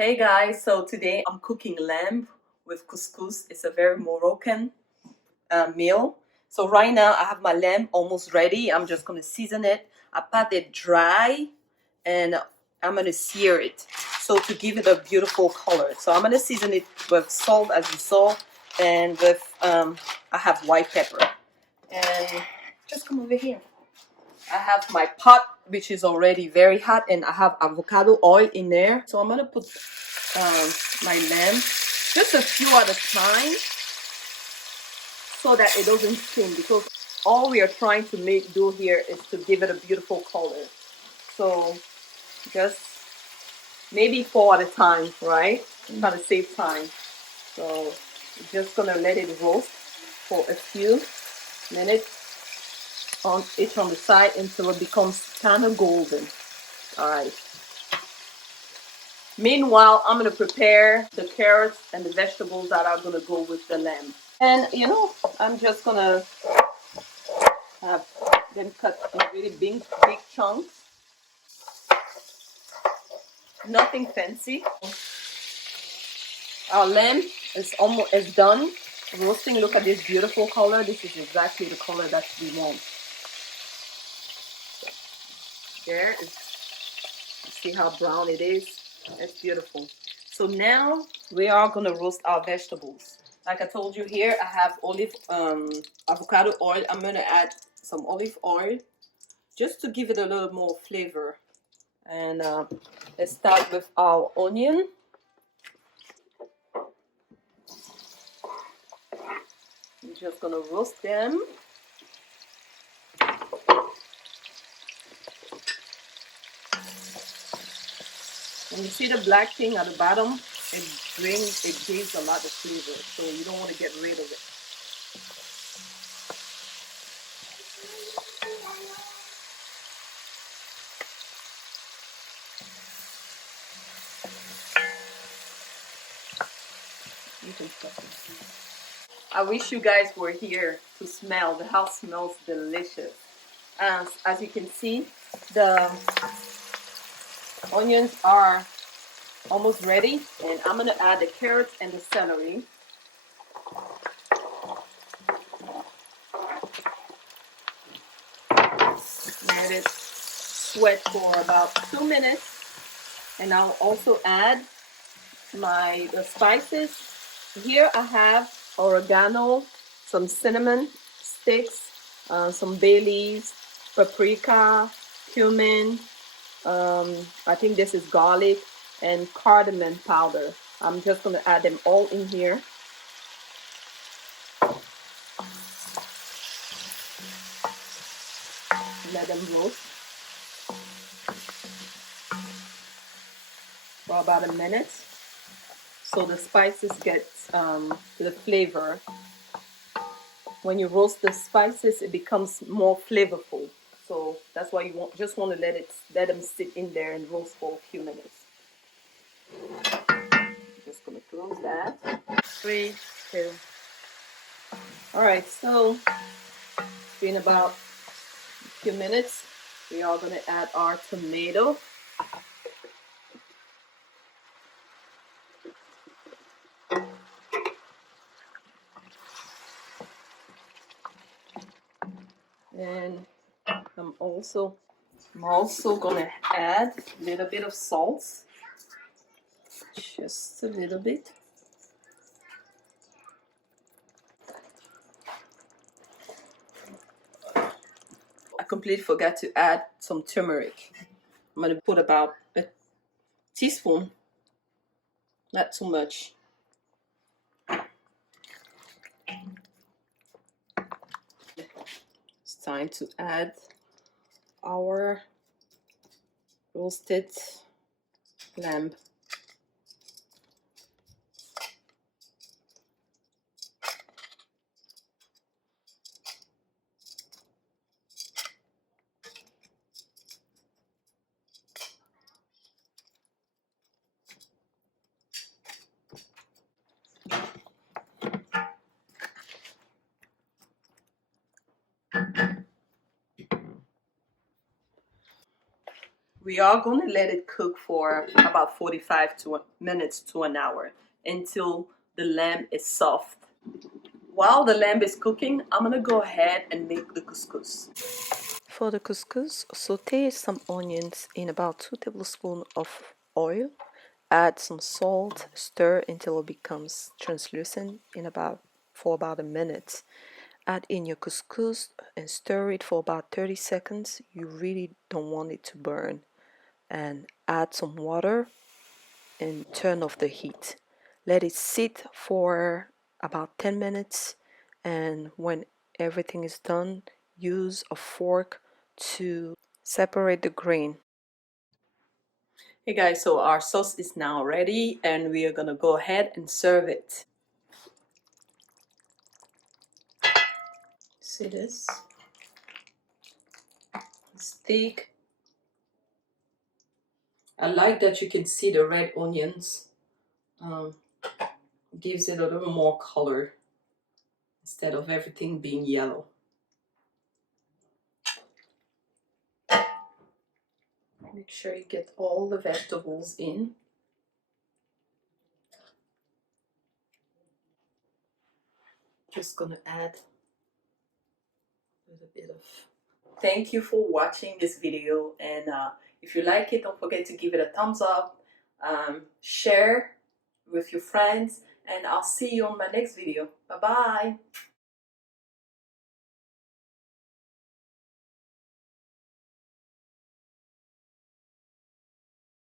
Hey guys, so today I'm cooking lamb with couscous. It's a very Moroccan meal. So right now I have my lamb almost ready. I'm just gonna season it. I pat it dry and I'm gonna sear it. So to give it a beautiful color. So I'm gonna season it with salt as you saw and with I have white pepper. And just come over here. I have my pot which is already very hot and I have avocado oil in there. So I'm gonna put my lamb just a few at a time so that it doesn't sting, because all we are trying to do here is to give it a beautiful color. So just maybe 4 at a time, right? Trying to save time. So we're just gonna let it roast for a few minutes on each on the side until it becomes kind of golden. All right. Meanwhile, I'm gonna prepare the carrots and the vegetables that are gonna go with the lamb. And I'm just gonna have them cut in really big chunks. Nothing fancy. Our lamb is done roasting. Look at this beautiful color. This is exactly the color that we want. There is, see how brown it is? It's beautiful. So now we are gonna roast our vegetables. Like I told you, here I have avocado oil. I'm gonna add some olive oil just to give it a little more flavor. And let's start with our onion. I'm just gonna roast them. When you see the black thing at the bottom, it gives a lot of flavor, so you don't want to get rid of it. You can stop it. I wish you guys were here to smell. The house smells delicious. As you can see, the onions are almost ready, and I'm gonna add the carrots and the celery. Let it sweat for about 2 minutes, and I'll also add the spices. Here I have oregano, some cinnamon sticks, some bay leaves, paprika, cumin, I think this is garlic, and cardamom powder. I'm just going to add them all in here. Let them roast for about a minute so the spices get the flavor. When you roast the spices, it becomes more flavorful. So that's why you just want to let them sit in there and roast for a few minutes. Just gonna close that. 3, 2. All right, so it's been about a few minutes. We are gonna add our tomato. And I'm also gonna add a little bit of salt, just a little bit. I completely forgot to add some turmeric. I'm gonna put about a teaspoon, not too much. It's time to add our roasted lamb. We are going to let it cook for about 45 minutes to an hour until the lamb is soft. While the lamb is cooking, I'm going to go ahead and make the couscous. For the couscous, saute some onions in about 2 tablespoons of oil. Add some salt, stir until it becomes translucent for about a minute. Add in your couscous and stir it for about 30 seconds. You really don't want it to burn. And add some water and turn off the heat. Let it sit for about 10 minutes, and when everything is done, use a fork to separate the grain. Hey guys, so our sauce is now ready and we are gonna go ahead and serve it. See this? It's thick. I like that you can see the red onions. Gives it a little more color instead of everything being yellow. Make sure you get all the vegetables in. Just gonna add a little bit of. Thank you for watching this video, and if you like it, don't forget to give it a thumbs up, share with your friends, and I'll see you on my next video. Bye bye.